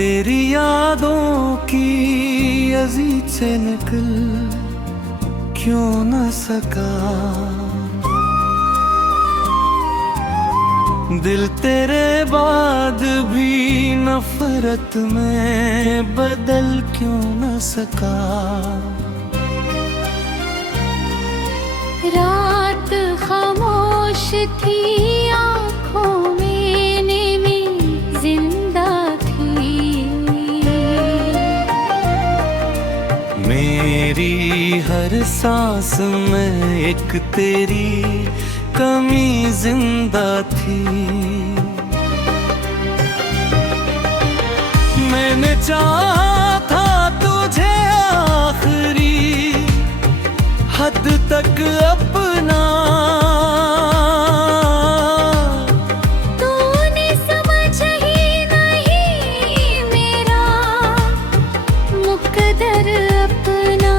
तेरी यादों की अजीज से निकल क्यों न सका। दिल तेरे बाद भी नफरत में बदल क्यों न सका। रात खामोश थी, आँखों में नेमी जिंदा थी। मेरी हर सांस में एक तेरी कमी जिंदा थी। मैंने चाहा था तुझे आखिरी हद तक अपना, तूने समझ ही नहीं मेरा मुकद्दर अपना।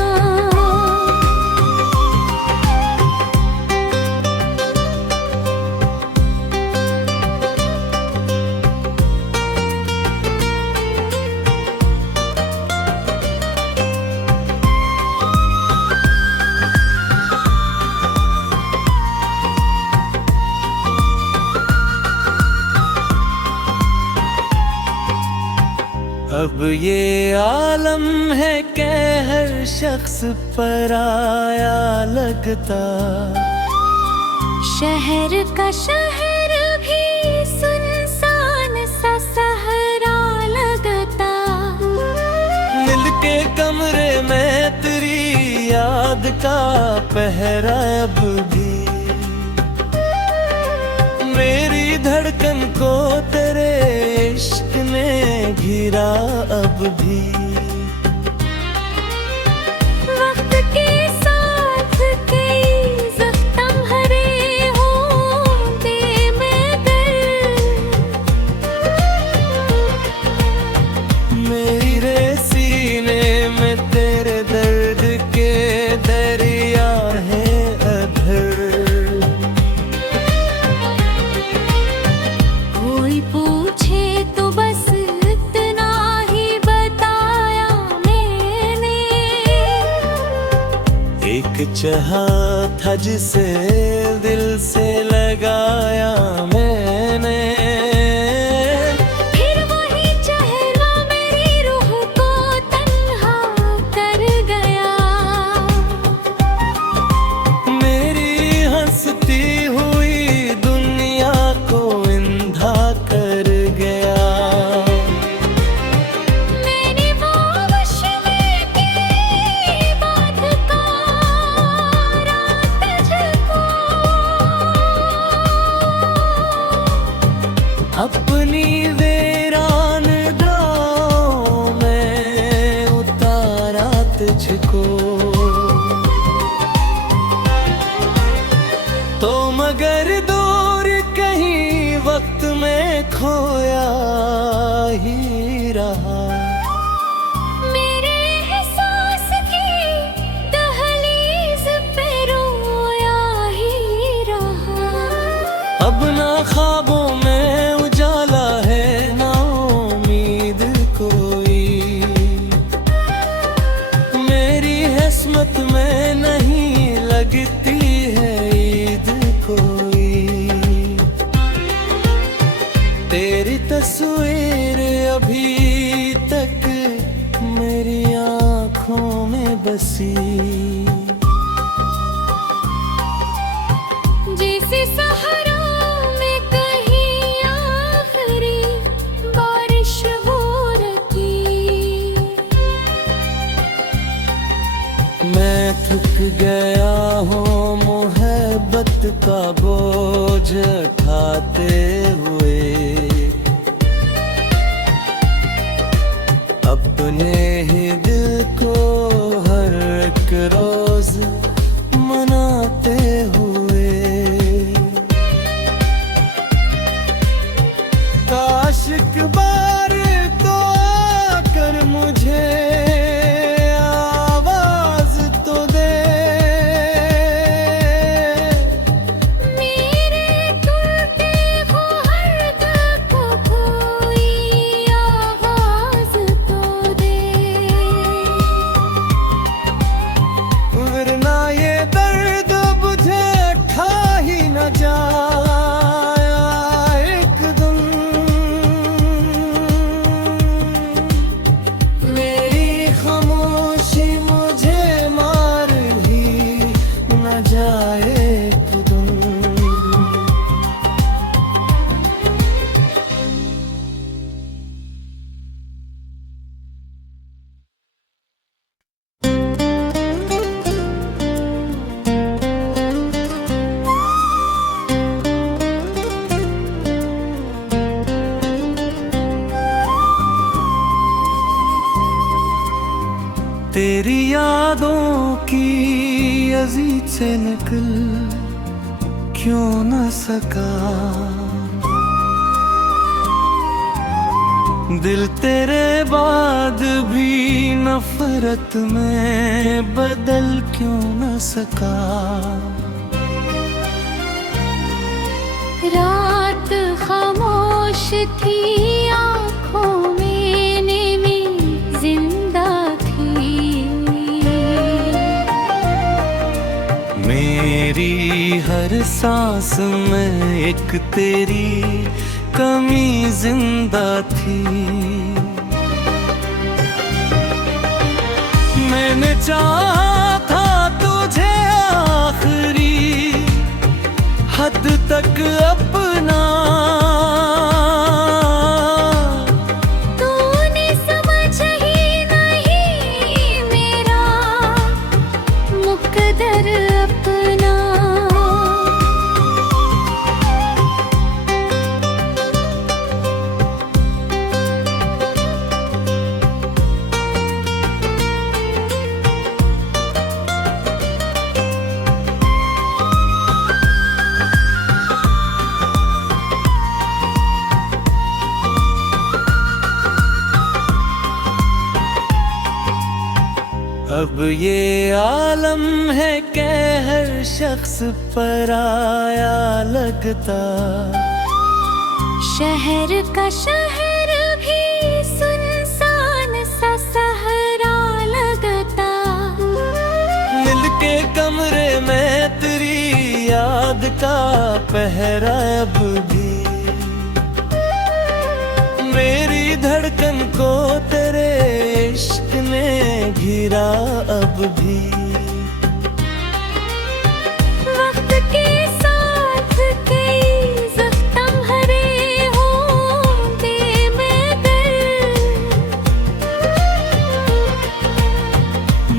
अब ये आलम है कि हर शख्स पराया लगता। शहर का शहर भी सुनसान सा सहरा लगता। मिलके कमरे में तेरी याद का पहरा अब भी। मेरी धड़कन को तेरे इश्क ने घिरा अब भी। वक्त के साथ कई जख्म हरे होंगे मगर मेरे सीने में तेरे दर्द के दरिया है अधर। कोई पूछे तो बस इतना ही बताया मैंने। एक चाहा था जिसे दिल से लगाया मैंने। फिर वही चेहरा मेरी रूह को तन्हा कर गया। मेरी हंसती हुई दुनिया को इंधा कर गया। मैंने बारिश में की बात का रात झलको। अपनी वीरान गाँव में उतारा तुझको। तो मगर दूर कहीं वक्त में खोया ही रहा। मेरे एहसास की दहलीज पे रोया ही रहा। अब ना ख्वाबों में उजाला है ना उम्मीद कोई। मेरी किस्मत में नहीं लगती है ईद कोई। तेरी तस्वीर अभी तक मेरी आँखों में बसी। जैसे सहारा में कहीं आखिरी बारिश हो रही। मैं थक गया हूँ मोहब्बत का बोझ उठाते हुए। अपने ही दिल को हर एक रोज मनाते हुए। काश एक बार तो आकर मुझे आवाज तो दे। मेरे टूटे को हर दिल को कोई आवाज तेरी यादों की अजीज से निकल क्यों न सका। दिल तेरे बाद भी नफरत में बदल क्यों न सका। रात खामोश थी, आँखों में नेमी जिंदा थी। मेरी हर सांस में एक तेरी कमी जिंदा थी। मैंने चाहा था तुझे आखिरी हद तक अपना, तूने समझ ही नहीं मेरा मुकद्दर अपना। अब ये आलम है कि हर शख्स पराया लगता। शहर का शहर भी सुनसान सा सहरा लगता। मिलके कमरे में तेरी याद का पहरा अब भी। मेरी धड़कन को तेरे इश्क ने घिरा अब भी। वक्त के साथ कई जख्म हरे होंगे मगर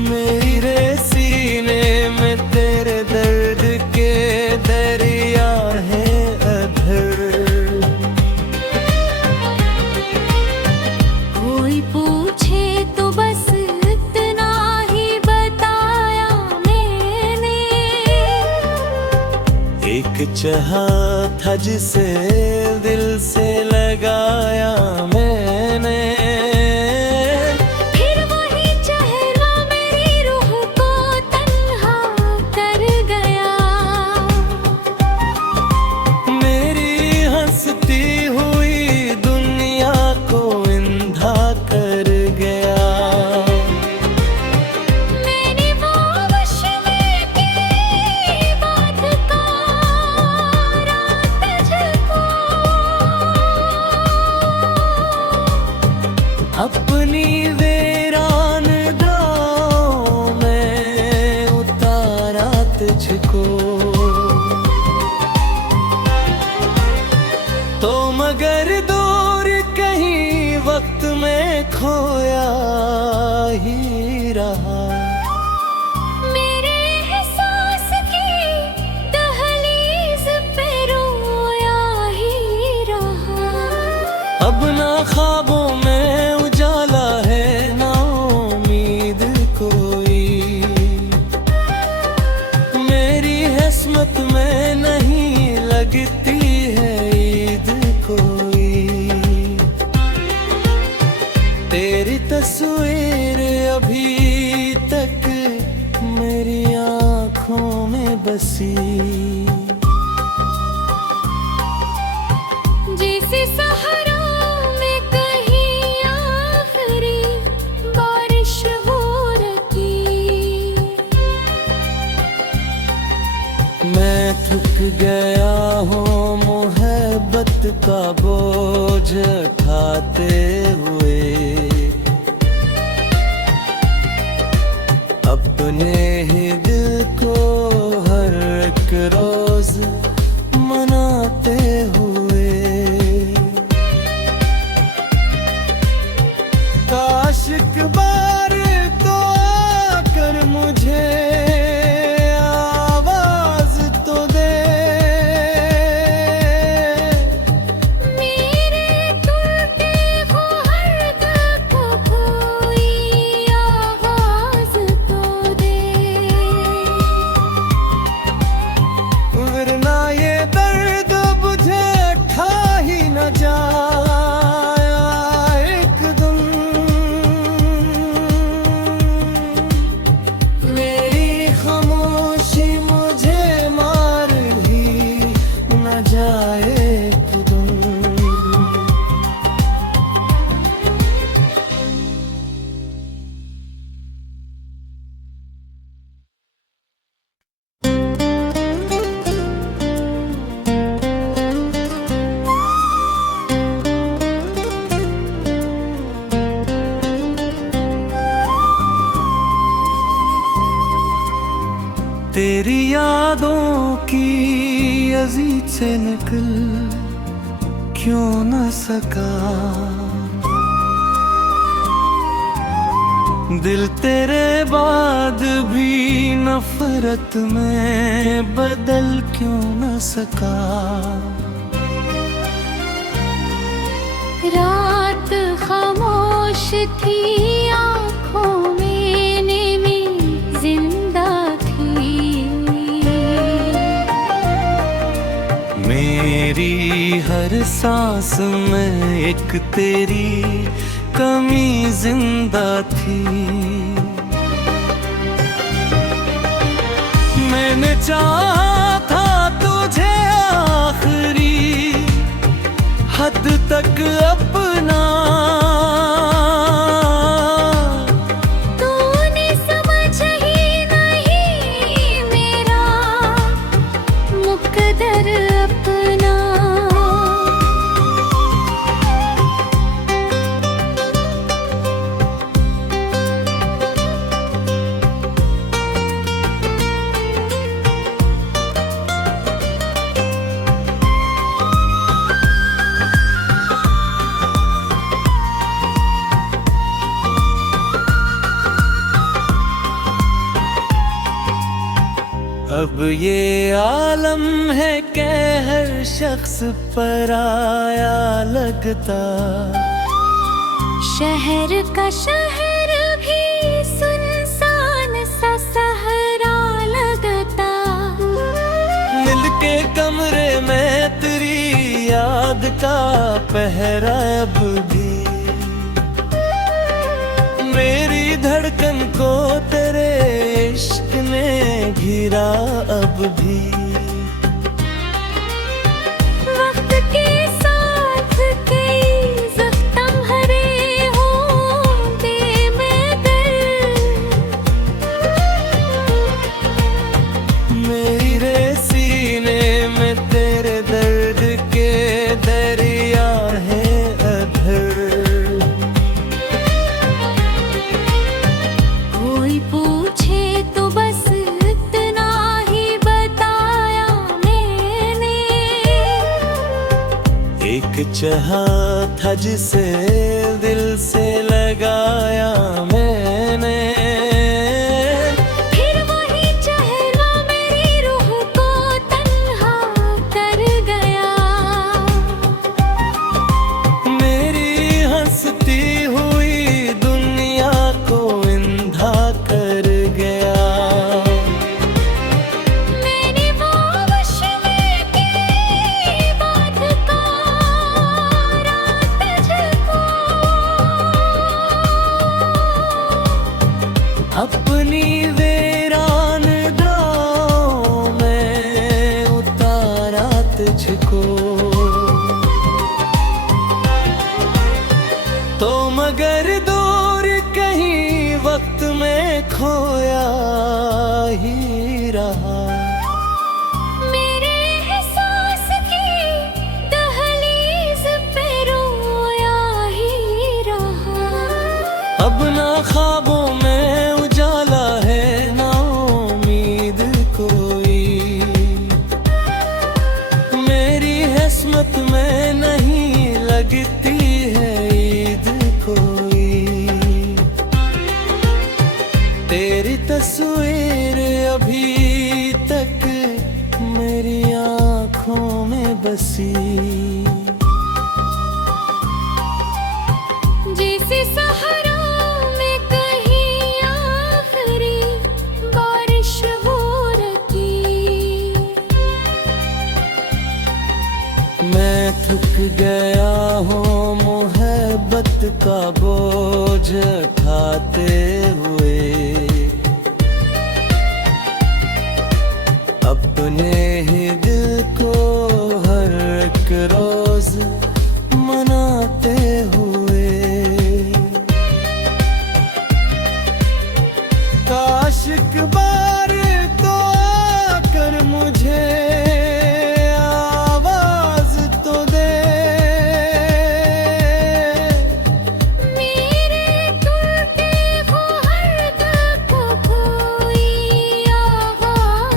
मेरे सीने में तेरे दर्द के दरिया है अधर। कोई पूछे तो बस इतना ही बताया मैंने। एक चाहा था जिसे दिल से लगाया मैंने। फिर वही चेहरा मेरी रूह को तन्हा कर गया। मेरी हंसती हुई दुनिया को इंधा कर गया। मैंने वश में की बात का रात तुझको अपनी वीरान गाँव में उतारा तुझको। तो मगर दूर कहीं वक्त में खोया ही रहा। मेरे एहसास की दहलीज पे रोया ही रहा। अब ना ख्वाबों में उजाला है ना उम्मीद कोई। मेरी किस्मत में नहीं लगती है ईद कोई। तेरी तस्वीर अभी तक मेरी आँखों में बसी। जैसे सहारा में कहीं आखिरी बारिश हो रही। मैं थक गया हूँ मोहब्बत का बोझ उठाते हुए। अपने ही दिल को हर एक रोज मनाते हुए। काश एक बार तो आकर मुझे आवाज तो दे। मेरे टूटे को हर दिल को कोई आवाज तेरी यादों की अजीज से निकल क्यों न सका। दिल तेरे बाद भी नफरत में बदल क्यों न सका। रात खामोश थी, आँखों में नेमी जिंदा थी। मेरी हर सांस में एक तेरी कमी जिंदा थी। मैंने चाहा था तुझे आखिरी हद तक अपना, तूने समझ ही नहीं मेरा मुकद्दर अपना। अब ये आलम है कि हर शख्स पराया लगता। शहर का शहर भी सुनसान सा सहरा लगता। मिलके कमरे में तेरी याद का पहरा अब भी। मेरी धड़कन को तेरे इश्क ने घिरा अब भी। वक्त के साथ कई जख्म हरे होंगे मगर मेरे सीने में तेरे दर्द के दरिया है अधर। कोई पूछे तो बस इतना ही बताया मैंने। एक चाहा था जिसे दिल से लगाया मैंने। फिर वही चेहरा मेरी रूह को तन्हा कर गया। मेरी हंसती हुई दुनिया को इंधा कर गया। मैंने वावश में की बात का रात तुझको अपनी वीरान गाँव में उतारा तुझको। तो मगर दूर कहीं वक्त में खोया ही रहा। मेरे एहसास की दहलीज पे रोया ही रहा। अब ना ख्वाबों में उजाला है ना उम्मीद कोई। मेरी किस्मत में नहीं लगती है ईद कोई। तेरी तस्वीर अभी तक मेरी आँखों में बसी। जैसे सहारा में कहीं आखिरी बारिश हो रही। मैं थक गया हूँ मोहब्बत का बोझ उठाते हुए। अपने ही दिल को हर एक रोज मनाते हुए। काश एक बार तो आकर मुझे आवाज तो दे। मेरे टूटे ख्वाब को कोई आवाज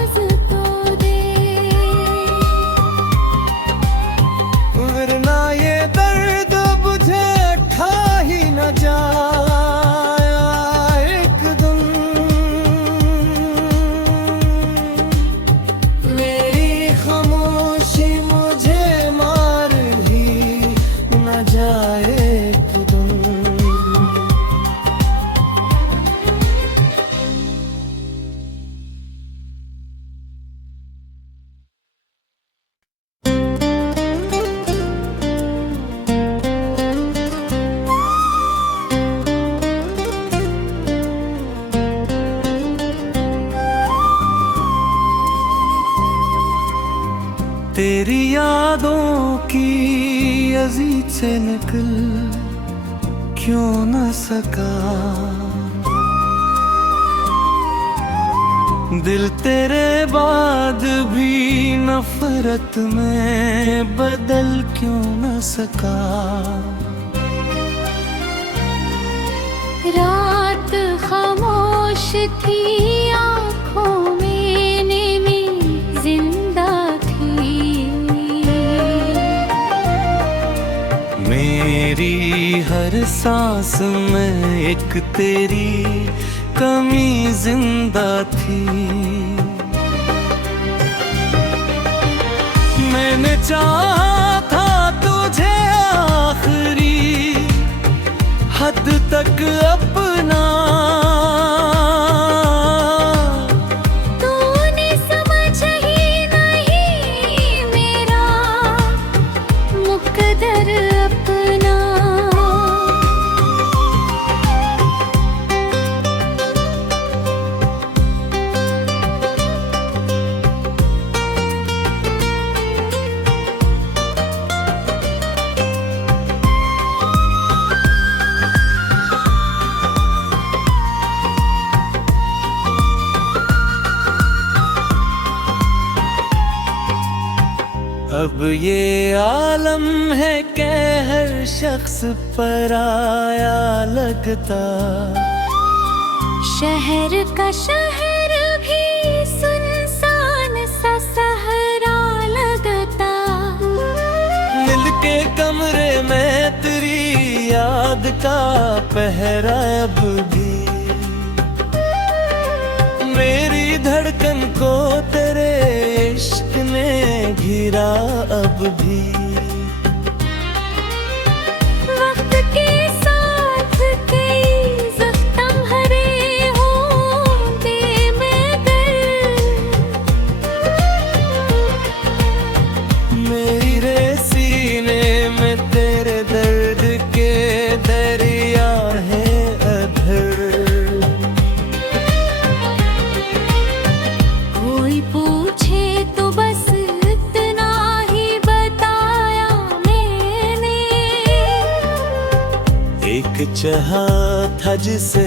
रजी से निकल क्यों न सका। दिल तेरे बाद भी नफरत में बदल क्यों न सका। रात खामोश थी, आँखों में नेमी जिंदा थी। मेरी हर सांस में एक तेरी कमी जिंदा थी। मैंने चाहा था तुझे आखिरी हद तक अपना, तूने समझ ही नहीं मेरा मुकद्दर अपना। अब ये आलम है कि हर शख्स पर आया लगता। शहर का शहर भी सुनसान सा सहरा लगता। मिलके कमरे में तेरी याद का पहरा अब भी। मेरी धड़कन को तेरे इश्क ने घिरा अब भी। वक्त के साथ कई जख्म हरे होंगे मगर मेरे सीने में तेरे दर्द के दरिया है अधर। कोई पूछे तो बस इतना ही बताया मैंने। एक चाहा था जिसे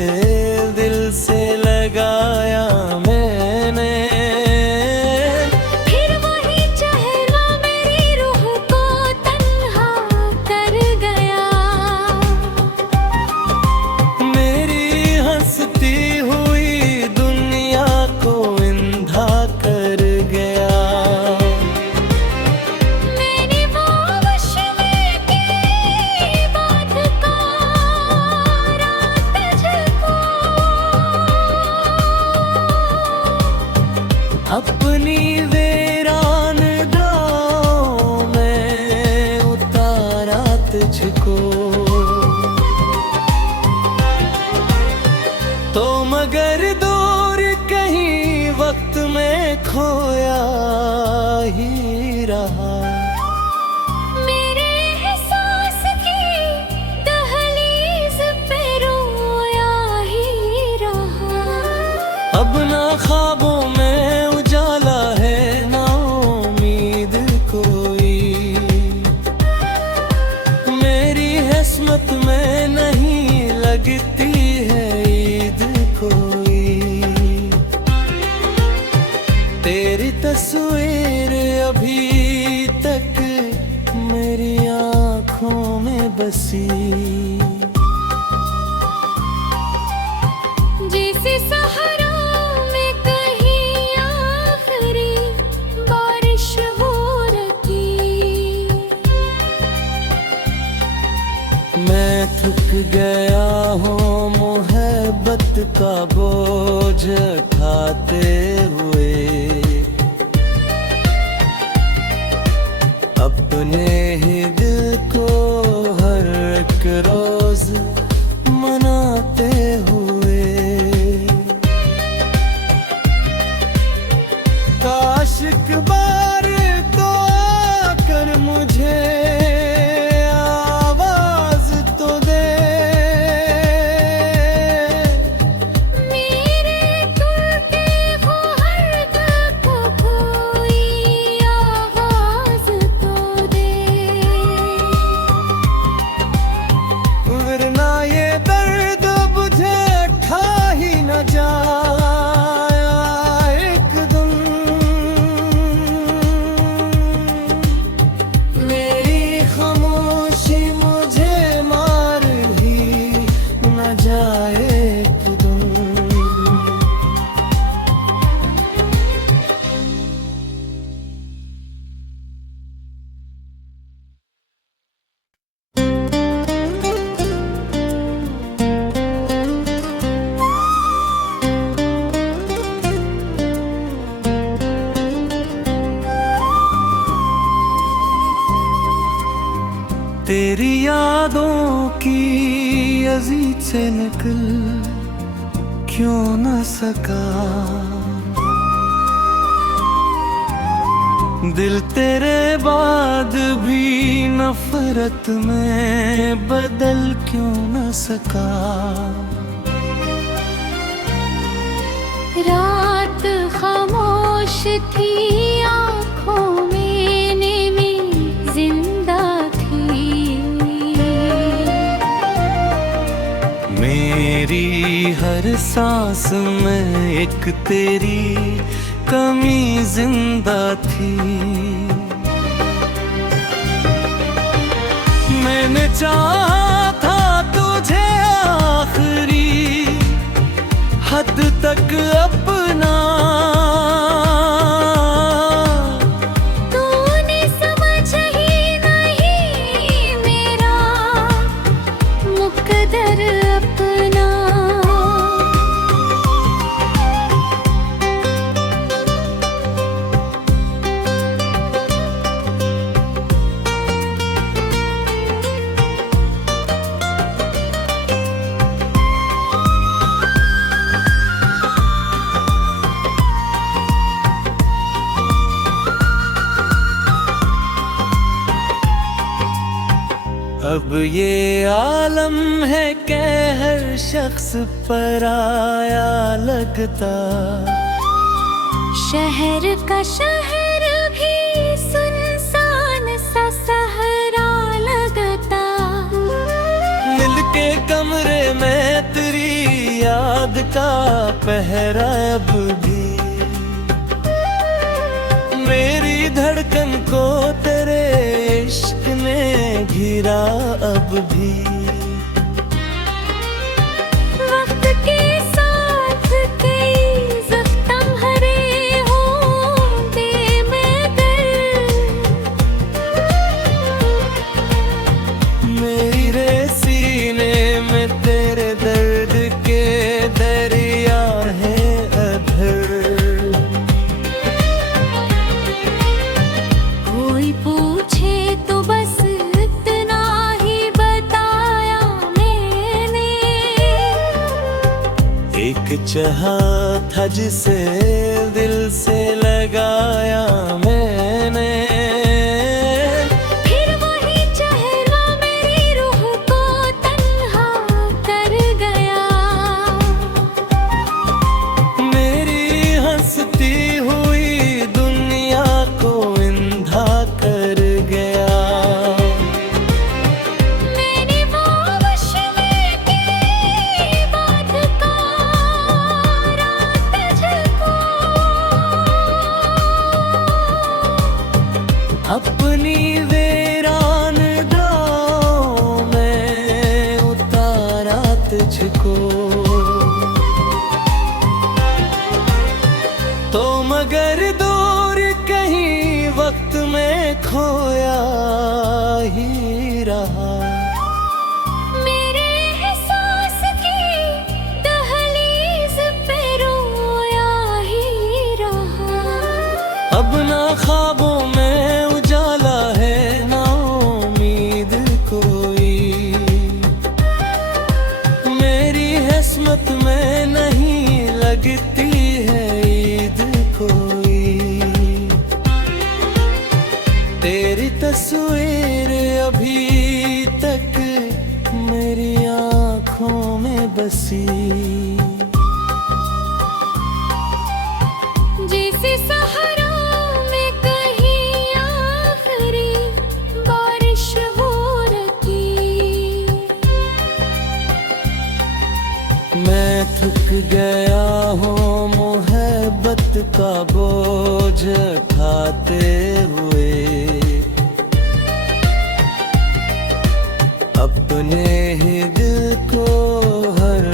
दिल से लगाया मैंने। फिर वही चेहरा मेरी रूह को तन्हा कर गया। मेरी हंसती हुई दुनिया को इंधा कर गया। मैंने वो वश में की बात का रात तुझको अपनी वीरान गाँव में उतारा तुझको। तो मगर दूर कहीं वक्त में खोया ही रहा। मेरे एहसास की दहलीज पे रोया ही रहा। अब ना ख्वाबों में उजाला है ना उम्मीद कोई। मेरी किस्मत में नहीं लगती है ईद कोई। तेरी तस्वीर अभी तक मेरी आँखों में बसी। जैसे सहारा में कहीं आखिरी बारिश हो रही। मैं थक गया हूँ मोहब्बत का बोझ उठाते हुए। अपने ही दिल को हर एक रोज मनाते हुए। काश एक बार तो आकर मुझे आवाज तो दे। मेरे टूटे वो हर दिल को कोई आवाज तो दे। जाए एक दिन। तेरी यादों की अजीज से निकल क्यों न सका, दिल तेरे बाद भी नफरत में बदल क्यों न सका। रात खामोश थी, आँखों में नेमी जिंदा थी। मेरी हर सांस में एक तेरी कमी जिंदा थी। मैंने चाहा था तुझे आखिरी हद तक अपना, तूने समझ ही नहीं मेरा मुकद्दर अपना। अब ये आलम है कि हर शख्स पर आया लगता। शहर का शहर भी सुनसान सा सहरा लगता। मिलके कमरे में तेरी याद का पहरा अब भी, मेरी धड़कन को तेरे इश्क ने घिरा अब भी। वक्त के साथ कई जख्म हरे होंगे मगर मेरे सीने में तेरे दर्द के दरिया है अधर। कोई पूछे तो बस इतना ही बताया मैंने। एक चाहा था जिसे दिल से लगाया मैंने, फिर वही चेहरा मेरी रूह को तन्हा कर गया। मेरी हंसती हुई दुनिया को इंधा कर गया। मैंने वो वश में की बात का रात तुझको, अपनी वीरान गाँव में उतारा तुझको। तो मगर दूर कहीं वक्त में खोया ही रहा। मेरे एहसास की दहलीज पे रोया ही रहा। अब ना ख्वाबों में उजाला है ना उम्मीद कोई, मेरी किस्मत में नहीं लगती है ईद कोई। तेरी तस्वीर अभी तक मेरी आँखों में बसी। जैसे सहारा में कहीं आखिरी बारिश हो रही। मैं थक गया हूँ मोहब्बत का बोझ उठाते हुए, अपने ही दिल को हर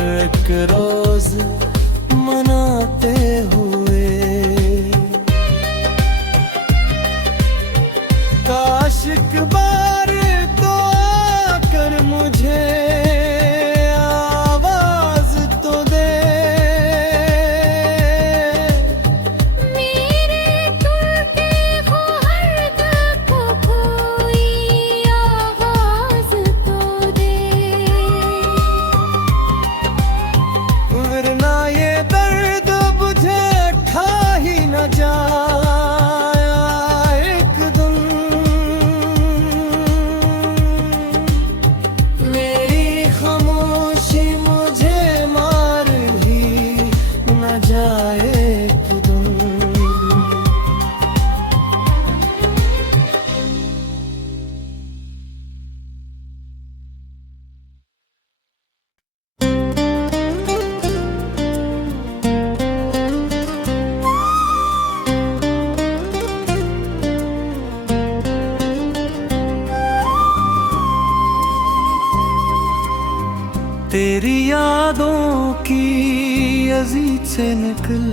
तेरी यादों की अजीज से निकल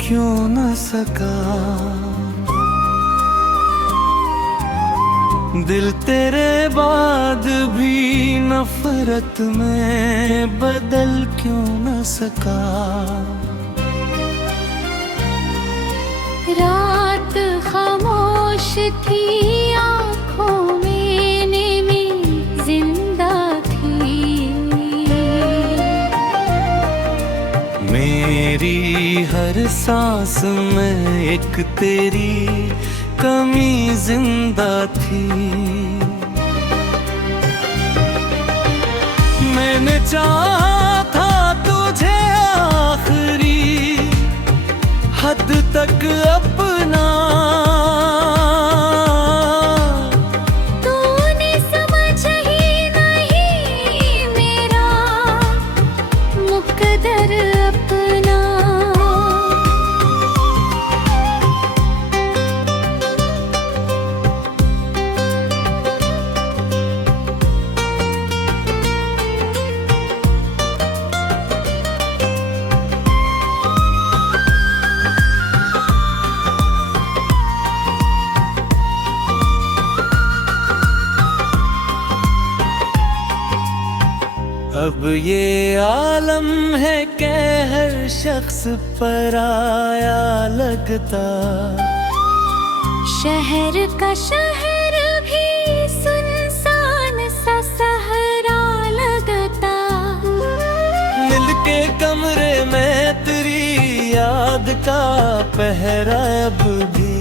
क्यों न सका, दिल तेरे बाद भी नफरत में बदल क्यों न सका। रात खामोश थी, आँखों में नेमी जिंदा थी। मेरी हर सांस में एक तेरी कमी जिंदा थी। मैंने चाहा था तुझे आखिरी हद तक अपना, तूने समझ ही नहीं मेरा मुकद्दर अपना। अब ये आलम है कि हर शख्स पर आया लगता, शहर का शहर भी सुनसान सा सहरा लगता। मिलके कमरे में तेरी याद का पहरा अब भी